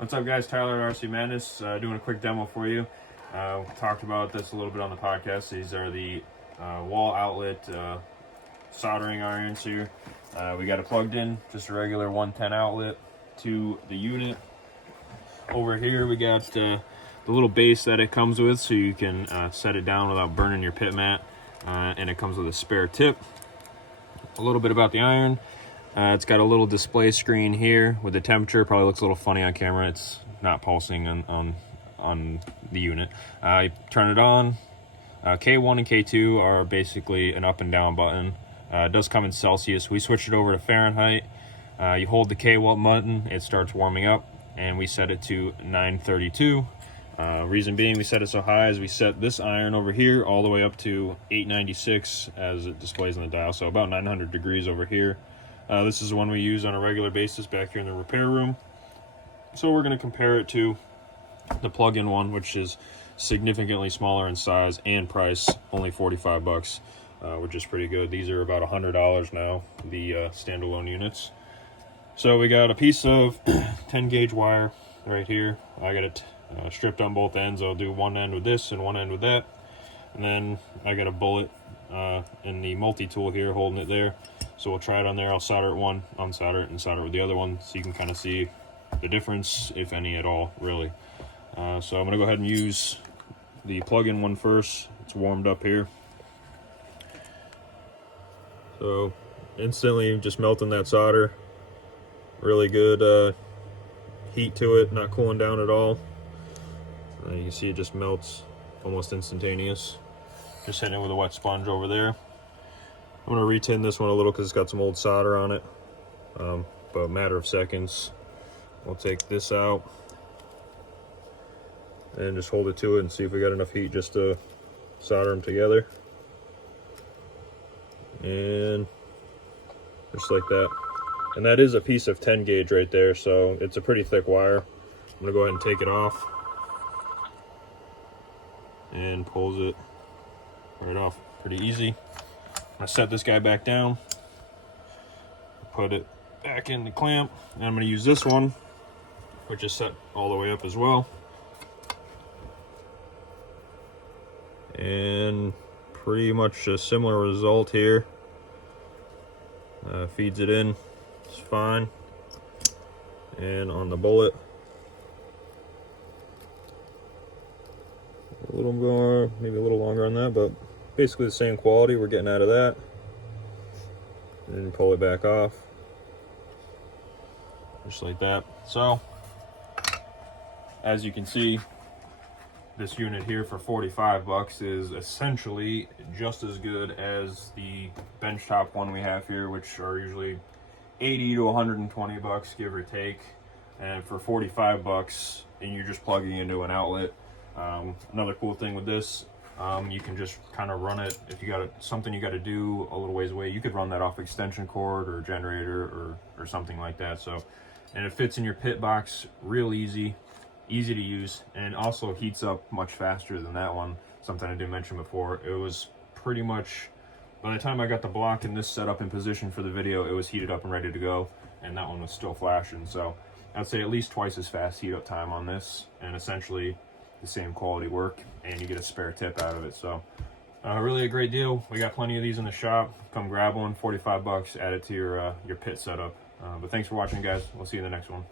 What's up, guys? Tyler at RC Madness, doing a quick demo for you. Talked about this a little bit on the podcast. These are the wall outlet soldering irons here. We got it plugged in, just a regular 110 outlet to the unit. Over here we got the little base that it comes with, so you can set it down without burning your pit mat. And it comes with a spare tip. A little bit about the iron. It's got a little display screen here with the temperature. Probably looks a little funny on camera. It's not pulsing on the unit. You turn it on. K1 and K2 are basically an up and down button. It does come in Celsius. We switched it over to Fahrenheit. You hold the K1 button, it starts warming up, and we set it to 932. Reason being we set it so high is we set this iron over here all the way up to 896 as it displays on the dial, so about 900 degrees over here. This is the one we use on a regular basis back here in the repair room. So we're going to compare it to the plug-in one, which is significantly smaller in size and price, only 45 bucks, which is pretty good. These are about $100 now, the standalone units. So we got a piece of 10 gauge wire right here. I got it stripped on both ends. I'll do one end with this and one end with that. And then I got a bullet in the multi-tool here holding it there. So we'll try it on there. I'll solder it one, unsolder it, and solder it with the other one, so you can kind of see the difference, if any at all, really. So I'm going to go ahead and use the plug-in one first. It's warmed up here. So instantly just melting that solder. Really good heat to it, not cooling down at all. You can see it just melts almost instantaneous. Just hitting it with a wet sponge over there. I'm going to re-tin this one a little because it's got some old solder on it. But a matter of seconds. We'll take this out and just hold it to it and see if we got enough heat just to solder them together. And just like that. And that is a piece of 10 gauge right there, so it's a pretty thick wire. I'm going to go ahead and take it off. And pulls it right off pretty easy. I set this guy back down, put it back in the clamp, and I'm going to use this one, which is set all the way up as well. And pretty much a similar result here. Feeds it in, it's fine. And on the bullet, a little more, maybe a little longer on that, but basically the same quality we're getting out of that. And pull it back off. Just like that. So, as you can see, this unit here for 45 bucks is essentially just as good as the benchtop one we have here, which are usually 80 to 120 bucks, give or take. And for 45 bucks, and you're just plugging into an outlet. Another cool thing with this, you can just kind of run it, if you got something you got to do a little ways away, you could run that off extension cord or generator or something like that. So, and it fits in your pit box real easy to use, and also heats up much faster than that one. Something I didn't mention before, it was pretty much, by the time I got the block and this set up in position for the video, it was heated up and ready to go, and that one was still flashing. So I'd say at least twice as fast heat up time on this, and essentially the same quality work, and you get a spare tip out of it. So really a great deal. We got plenty of these in the shop. Come grab one, 45 bucks, add it to your pit setup. But thanks for watching, guys. We'll see you in the next one.